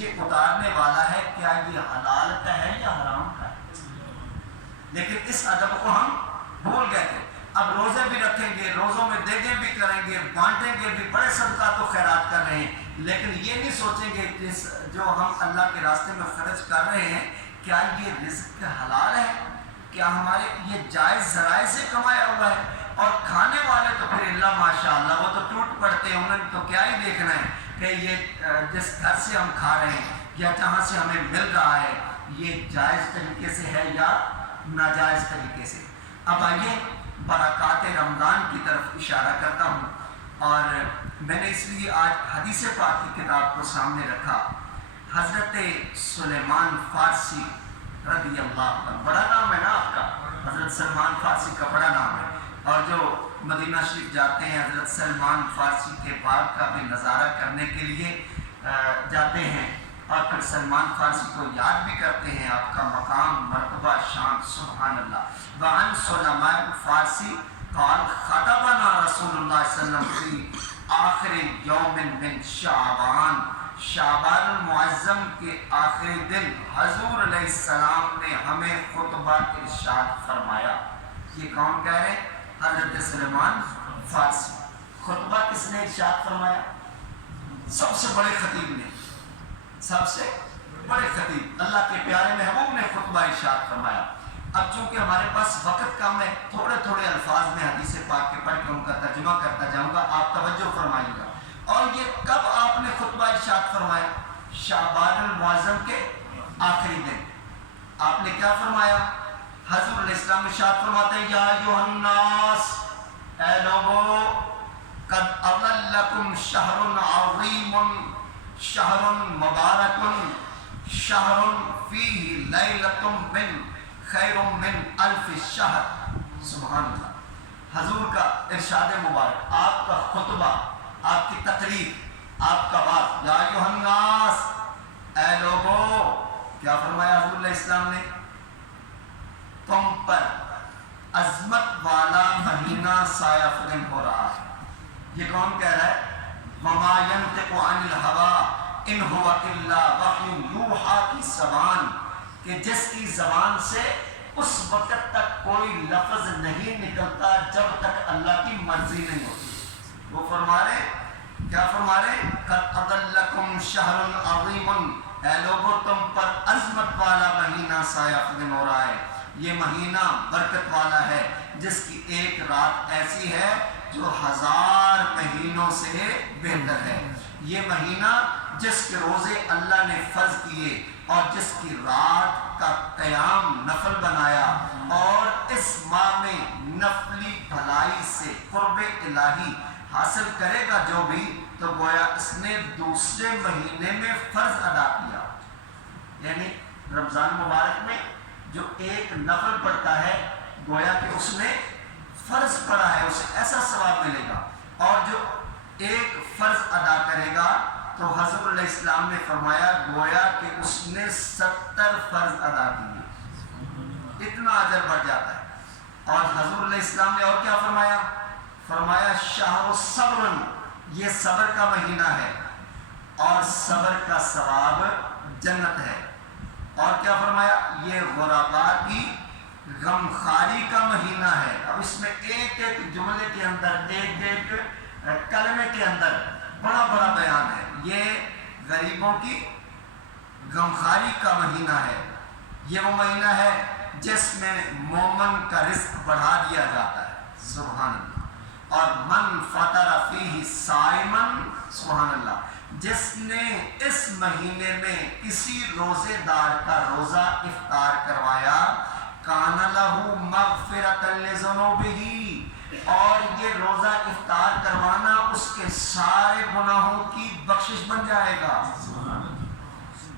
نیچے اتارنے والا ہے کیا یہ حلال کا ہے یا حرام کا ہے. لیکن اس ادب کو ہم بھول گئے تھے. اب روزے بھی رکھیں گے, روزوں میں دیگیں بھی کریں گے, بانٹیں گے بھی, بڑے صدقات و خیرات کر رہے ہیں, لیکن یہ نہیں سوچیں گے کہ جو ہم اللہ کے راستے میں خرچ کر رہے ہیں کیا یہ رزق حلال ہے, کیا ہمارے یہ جائز ذرائع سے کمایا ہوا ہے. اور کھانے والے تو پھر اللہ ماشاء اللہ وہ تو ٹوٹ پڑتے ہیں, انہوں نے تو کیا ہی دیکھنا ہے کہ یہ جس گھر سے ہم کھا رہے ہیں یا جہاں سے ہمیں مل رہا ہے یہ جائز طریقے سے ہے یا ناجائز طریقے سے. اب آئیے برکات رمضان کی طرف اشارہ کرتا ہوں, اور میں نے اس لیے آج حدیث پاک کی کتاب کو سامنے رکھا. حضرت سلیمان فارسی رضی اللہ عنہ, بڑا نام ہے نا آپ کا, حضرت سلمان فارسی کا بڑا نام ہے, اور جو مدینہ شریف جاتے ہیں حضرت سلمان فارسی کے باغ کا بھی نظارہ کرنے کے لیے جاتے ہیں, اور پھر سلمان فارسی کو یاد بھی کرتے ہیں, آپ کا مقام مرتبہ شان سبحان اللہ. وعن سلیمان فارسی قال خطبنا رسول اللہ صلی اللہ علیہ وسلم فی آخر یوم من شعبان, شعبان المعظم کے آخری دن حضور علیہ السلام نے ہمیں خطبہ ارشاد فرمایا. یہ کون کہہ رہے ہیں؟ حضرت سلیمان فارسی. خطبہ کس نے ارشاد فرمایا؟ سب سے بڑے خطیب نے, سب سے بڑے خطیب اللہ کے پیارے محبوب نے خطبہ ارشاد فرمایا. اب چونکہ ہمارے پاس وقت کم ہے, تھوڑے تھوڑے الفاظ میں حدیث پاک کے پڑھ کے ان کا ترجمہ کرتا جاؤں گا, آپ توجہ فرمائیے گا. اور یہ کب آپ نے خطبہ ارشاد فرمایا؟ شعبان المعظم کے آخری دن. آپ نے کیا فرمایا؟ حضور علیہ السلام ارشاد فرماتے ہیں یا ایھا الناس, اے لوگو, قد اظلکم شہر عظیم شہر مبارک شہر فیہ لیلۃ من خیر من الف شہر. سبحان اللہ. حضور کا ارشاد مبارک, آپ کا خطبہ, آپ کی تقریر, آپ کا بات, یا ایھا الناس, اے لوگو, کیا فرمایا حضور علیہ السلام نے؟ تم پر عظمت والا مہینہ سایہ فگن ہو رہا ہے. یہ کون کہہ رہا ہے؟ وما ينطق عن الهوى ان هو الا وحی یوحی کی زبان, کہ جس کی زبان سے اس وقت تک کوئی لفظ نہیں نکلتا جب تک اللہ کی مرضی نہیں ہوتی. وہ فرما رہے, کیا فرما رہے؟ قد اضلکم شہر عظیم, اے لوگو تم پر عظمت والا مہینہ سایہ فگن ہو رہا ہے. یہ مہینہ برکت والا ہے جس کی ایک رات ایسی ہے جو 1000 مہینوں سے بہتر ہے. یہ مہینہ جس کے روزے اللہ نے فرض کیے اور جس کی رات کا قیام نفل بنایا, اور اس ماہ میں نفلی بھلائی سے قرب الہی حاصل کرے گا جو بھی, تو گویا اس نے دوسرے مہینے میں فرض ادا کیا. یعنی رمضان مبارک میں جو ایک نفل پڑھتا ہے گویا کہ اس نے فرض پڑھا ہے, اسے ایسا ثواب ملے گا. اور جو ایک فرض ادا کرے گا تو حضور علیہ السلام نے فرمایا گویا کہ اس نے 70 فرض ادا کیے, اتنا اجر بڑھ جاتا ہے. اور حضور علیہ السلام نے اور کیا فرمایا؟ فرمایا شہر صبر, یہ صبر کا مہینہ ہے اور صبر کا ثواب جنت ہے. اور کیا فرمایا؟ یہ غرباء کی غمخواری کا مہینہ ہے. اب اس میں ایک ایک جملے کے اندر, ایک ایک کلمے کے اندر بڑا بڑا بیان ہے. یہ غریبوں کی غمخواری کا مہینہ ہے. یہ وہ مہینہ ہے جس میں مومن کا رزق بڑھا دیا جاتا ہے. سبحان اللہ. اور من فطر فیہ صائمن, سبحان اللہ, جس نے اس مہینے میں کسی روزے دار کا روزہ افطار کروایا, کان لہ مغفرۃ لذنوبہ, اور یہ روزہ افطار کروانا اس کے سارے گناہوں کی بخشش بن جائے گا.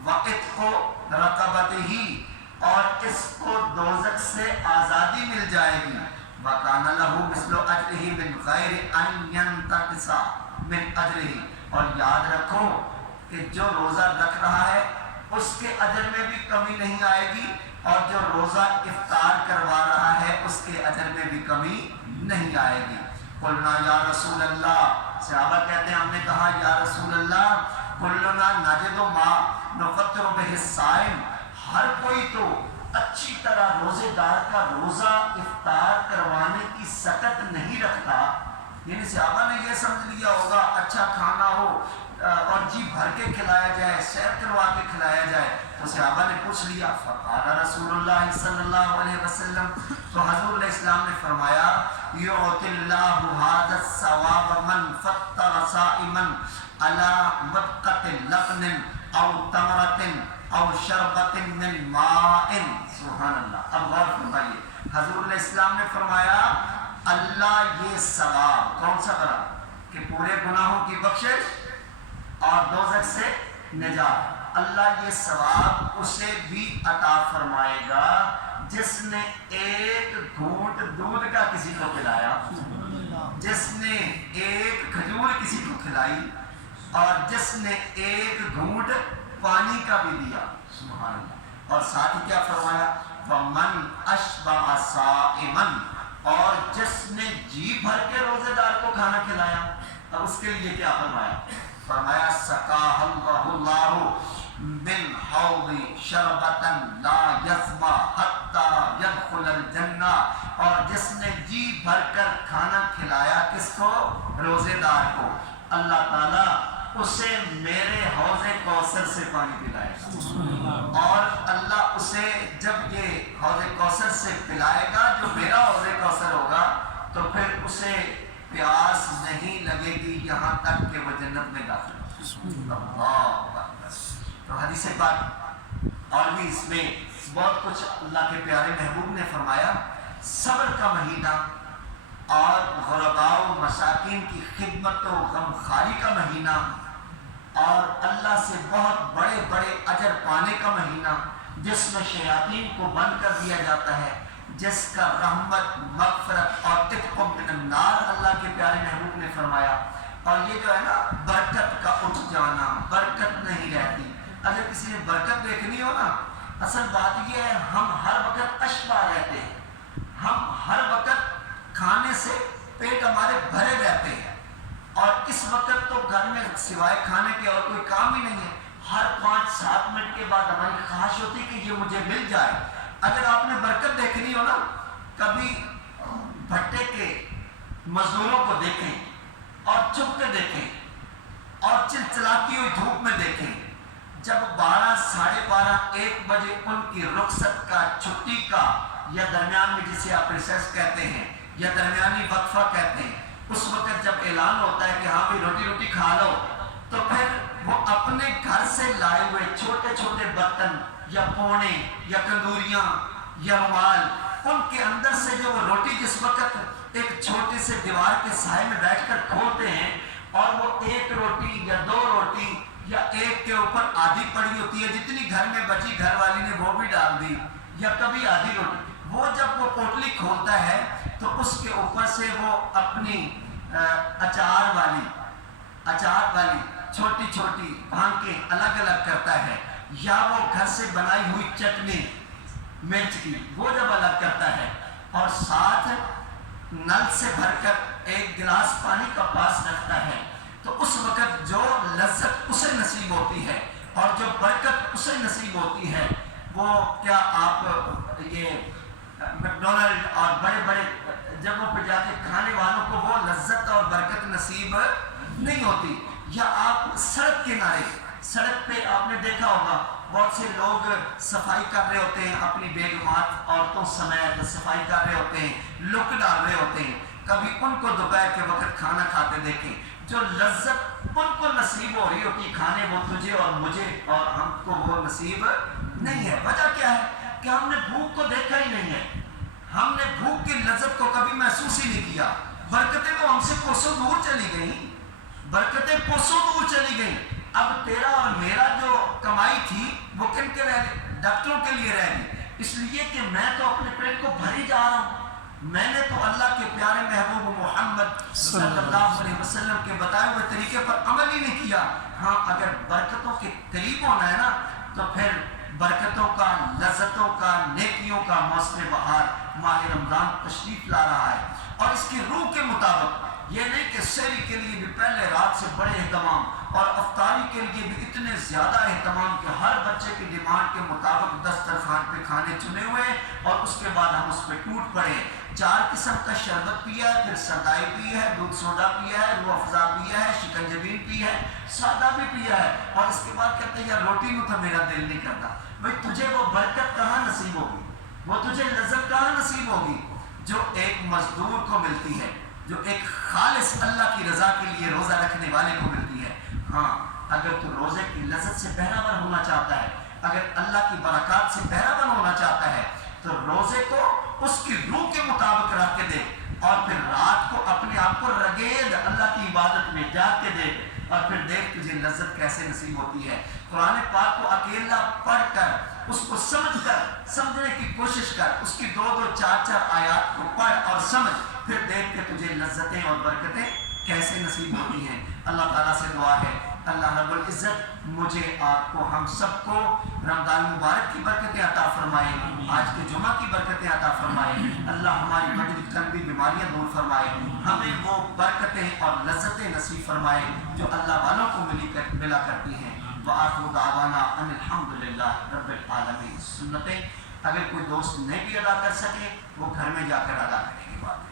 وعتق رقبتہ, اور اس کو دوزخ سے آزادی مل جائے گی. وکان لہ مثل اجرہ من غیر ان ینتقص من اجرہ, اور یاد رکھو کہ جو روزہ رکھ رہا ہے اس کے اجر میں بھی کمی نہیں آئے گی, اور جو روزہ افطار کروا رہا ہے اس کے اجر میں بھی کمی نہیں آئے گی. قلنا یا رسول اللہ, صحابہ کہتے ہیں ہم نے کہا یا رسول اللہ, کلنا نجد ما نفطر بہ الصائم، ہر کوئی تو اچھی طرح روزے دار کا روزہ افطار کروانے کی سکت نہیں رکھتا. یعنی صحابہ نے یہ سمجھ لیا ہوگا اچھا کھانا ہو اور جی بھر کے کھلایا جائے، سیر کروا کے کھلایا جائے. تو صحابہ نے پوچھ لیا، فقال رسول اللہ صلی اللہ علیہ وسلم، تو حضور علیہ السلام نے فرمایا یعطی اللہ ھذا الثواب من فطر صائما علی مدقۃ لبن او تمرۃ او شربۃ من ماء. سبحان اللہ. اب غور فرمائیے، حضور علیہ السلام نے فرمایا اللہ یہ ثواب کون سا کرا کہ پورے گناہوں کی بخشش اور دوزخ سے نجات، اللہ یہ ثواب اسے بھی عطا فرمائے گا جس نے ایک گھونٹ دودھ کا کسی کو پلایا، جس نے ایک کھجور کسی کو کھلائی، اور جس نے ایک گھونٹ پانی کا بھی دیا. سبحان اللہ. اور ساتھ ہی کیا فرمایا، وَمَنْ أَشْبَعَ صَائِمًا، اور جس نے جی بھر کے روزے دار کو کھانا کھلایا. اور اس کے لیے کیا فرمایا، فرمایا سقاہ اللہ من حوض شربۃ لا یظمأ حتی یدخل الجنہ، اور جس نے جی بھر کر کھانا کھلایا کس کو، روزے دار کو، اللہ تعالیٰ اسے میرے حوض کوثر سے پانی پلائے گا. اور اللہ اسے جب یہ حوض کوثر سے پلائے گا جو میرا حوض کوثر ہوگا، تو پھر اسے پیاس نہیں لگے گی یہاں تک کہ وہ جنت میں داخل ہو. اللہ اکبر. تو حدیث پاک اور بھی اس میں بہت کچھ اللہ کے پیارے محبوب نے فرمایا. صبر کا مہینہ اور غرباء و مساکین کی خدمت و غمخواری کا مہینہ، اور اللہ سے بہت بڑے بڑے اجر پانے کا مہینہ، جس میں شیاطین کو بند کر دیا جاتا ہے، جس کا رحمت، مغفرت اور عتق من النار اللہ کے پیارے محبوب نے فرمایا. اور یہ جو ہے نا برکت کا اٹھ جانا، برکت نہیں رہتی. اگر کسی نے برکت دیکھنی ہو نا، اصل بات یہ ہے ہم ہر وقت اشبع رہتے ہیں، ہم ہر وقت کھانے سے پیٹ ہمارے بھرے رہتے ہیں، اور اس وقت تو گھر میں سوائے کھانے کے اور کوئی کام ہی نہیں ہے. ہر 5-7 منٹ کے بعد ہماری خواہش ہوتی کہ یہ مجھے مل جائے. اگر آپ نے برکت دیکھنی ہو نا، کبھی بھٹے کے مزدوروں کو دیکھیں اور چھپ کے دیکھیں اور چلچلاتی ہوئی دھوپ میں دیکھیں. جب 12، 12:30، 1 بجے ان کی رخصت کا، چھٹی کا، یا درمیان میں جسے آپ ریسیس کہتے ہیں یا درمیانی وقفہ کہتے ہیں، اس وقت جب اعلان ہوتا ہے کہ ہاں بھی روٹی کھا لو، تو پھر وہ اپنے گھر سے لائے ہوئے چھوٹے چھوٹے برتن یا پونے یا کندوریاں یا رومال، ان کے اندر سے جو وہ روٹی جس وقت ایک چھوٹے سے دیوار کے سائے میں بیٹھ کر کھولتے ہیں، اور وہ 1 روٹی یا 2 روٹی یا ایک کے اوپر آدھی پڑی ہوتی ہے، جتنی گھر میں بچی گھر والی نے وہ بھی ڈال دی، یا کبھی آدھی روٹی، وہ جب وہ پوٹلی کھولتا ہے تو اس کے اوپر سے وہ اپنی اچار والی چھوٹی چھوٹی بھانکیں الگ الگ کرتا ہے، یا وہ گھر سے بنائی ہوئی چٹنی مرچ کی وہ جب الگ کرتا ہے، اور ساتھ نل سے بھر کر 1 گلاس پانی کا پاس رکھتا ہے، تو اس وقت جو لذت اسے نصیب ہوتی ہے اور جو برکت اسے نصیب ہوتی ہے، وہ کیا آپ یہ میکڈونلڈ اور بڑے بڑے جگہوں پہ جا کے کھانے والوں کو وہ لذت اور برکت نصیب نہیں ہوتی. یا آپ سڑک سڑک پہ آپ نے دیکھا ہوگا بہت سے لوگ صفائی کر رہے ہوتے ہیں، اپنی بیگمات عورتوں سمیت صفائی کر رہے ہوتے ہیں، لک ڈال رہے ہوتے ہیں. کبھی ان کو دوپہر کے وقت کھانا کھاتے دیکھیں، جو لذت ان کو نصیب ہو رہی ہوتی کھانے، وہ تجھے اور مجھے اور ہم کو وہ نصیب نہیں ہے. وجہ کیا ہے کہ ہم نے بھوک کو دیکھا ہی نہیں ہے، ہم نے بھوک کی لذت کو کبھی محسوس ہی نہیں کیا. برکتیں تو ہم سے کوسوں دور چلی گئیں، برکتیں کوسوں دور چلی گئیں. اب تیرا اور میرا جو کمائی تھی وہ کن کے رہ گئی؟ ڈاکٹروں کے لیے رہ گئی، اس لیے کہ میں تو اپنے پیٹ کو بھری جا رہا ہوں. میں نے تو اللہ کے پیارے محبوب محمد صلی اللہ علیہ وسلم کے بتائے ہوئے طریقے پر عمل ہی نہیں کیا. ہاں اگر برکتوں کے قریب ہونا ہے نا، تو پھر برکتوں کا، لذتوں کا، نیکیوں کا موسم بہار ماہ رمضان تشریف لا رہا ہے، اور اس کی روح کے مطابق یہ نہیں کہ سحری کے لیے بھی پہلے رات سے بڑے اہتمام اور افطاری کے لیے بھی اتنے زیادہ اہتمام کہ ہر کی ڈیمانڈ کے مطابق دسترخوان پہ کھانے چنے ہوئے اور اس کے بعد ہم اس پہ ٹوٹ پڑے. 4 قسم کا شربت پیا ہے, پھر سردائی پی ہے, دودھ سوڈا پیا ہے, روح افزا پیا ہے, شکنجبین پی ہے, سادہ بھی پیا ہے, اور اس کے بعد کہتے ہیں یار روٹی میں تو میرا دل نہیں کرتا. بھائی تجھے وہ برکت کہاں نصیب ہوگی, وہ تجھے لذت کہاں نصیب ہوگی جو ایک مزدور کو ملتی ہے, جو ایک خالص اللہ کی رضا کے لیے روزہ رکھنے والے کو ملتی ہے. ہاں اگر تو روزے کی لذت سے بہرہ مند ہونا چاہتا ہے, اگر اللہ کی برکات سے بہرہ مند ہونا چاہتا ہے, تو روزے کو اس کی روح کے مطابق رکھ کے دے, اور پھر رات کو اپنے آپ کو رگید اللہ کی عبادت میں جاگ کے دے, اور پھر دیکھ تجھے لذت کیسے نصیب ہوتی ہے. قرآن پاک کو اکیلا پڑھ کر اس کو سمجھنے کی کوشش کر, اس کی 2-2 4-4 آیات کو پڑھ اور سمجھ, پھر دیکھ کے تجھے لذتیں اور برکتیں کیسے نصیب ہوتی ہیں. اللہ تعالیٰ سے دعا ہے اللہ رب العزت مجھے آپ کو ہم سب کو رمضان مبارک کی برکتیں عطا فرمائے, آج کے جمعہ کی برکتیں عطا فرمائے. اللہ ہماری بڑی لمبی بیماریاں دور فرمائے, ہمیں وہ برکتیں اور لذتیں نصیب فرمائے جو اللہ والوں کو ملا کرتی ہیں. وآخر دعوانا ان الحمدللہ رب العالمین. سنتیں اگر کوئی دوست نہیں بھی ادا کر سکے وہ گھر میں جا کر ادا کرنے کی بات ہے.